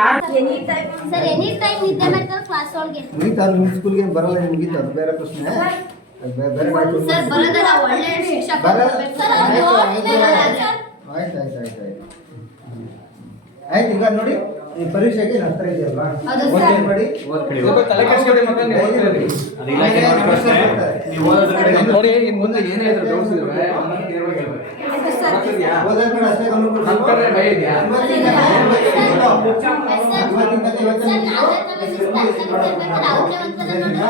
ಯಾರೇ any time sir any time ನಿಮಗೆ class ಒಲ್ ಗೆ ನೀ ತಾಳು ಸ್ಕೂಲ್ ಗೆ ಬರಲ್ಲ ನಿಮಗೆ ಅದು ಬೇರೆ ಕೃಷ್ಣ ಸರ್ ಸರ್ ಬರದಲ್ಲ ಒಳ್ಳೆ ಶಿಕ್ಷಣ ಬರ ಸರ್ ಆಯ್ತಾ ಆಯ್ತಾ ಆಯ್ತಾ ಆಯ್ತಾ ಆಯ್ತು ಈಗ ನೋಡಿ ಈ ಪರಿಶಕ್ಕೆ ನತ್ರ ಇದೆಯಲ್ಲ ಅದನ್ನ ಮಾಡಿ ಓದ್ಕೊಳ್ಳಿ ತಲೆ ಕೆಡಿಸಬೇಡಿ ಮಕ್ಕಳ ನೀನು ನೀನು ಓಕೆ ಇನ್ನು ಮುಂದೆ ಏನೇ ಇದ್ರೂ ಡೌಟ್ಸ್ ಇದ್ರೆ ನಾನು ಕೇಳಬಹುದು ಸರ್ ಓದಕಡೆ ಅಷ್ಟೇ ಗಮನ ಕೊಡಬೇಕು ನಮ್ ಕಡೆ ಮೈದ್ಯಾ ಸರ್ ನಾನು ತಂತು ಇರಬೇಕಾ ರೌಂಡ್ ನೇ ವಂತನ ನೋಡಿ ಪ್ಯಾರಾಕ್ಟಲ್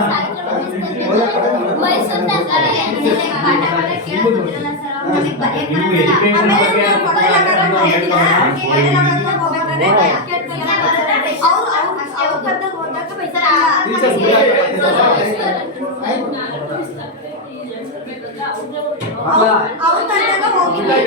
ಮಾಡ್ಕೊಳ್ಳೋದು ಮೈ ಸಂತಾ ಎನ್ಎಸಿ ಪಾಟಾ ವರ್ದ ಕೇಳೋದು ತಿರಲ್ಲ ಸರ್ ನನಗೆ ಬರೆಯಕರೆ ಆಮೇಲೆ ಬಗ್ಗೆ ಆಮೇಲೆ ಬರೆಯಕರೆ ಆಮೇಲೆ ಹೋಗೋದಕ್ಕೆ ಆಕೆ ಅಂತ ಹೇಳೋದು ಅಷ್ಟೇ ಉಪದಕ್ಕೆ ಹೋಗೋdatಕ್ಕೆ ಬೈಸರ ಆ 好了，好，那那个毛巾袋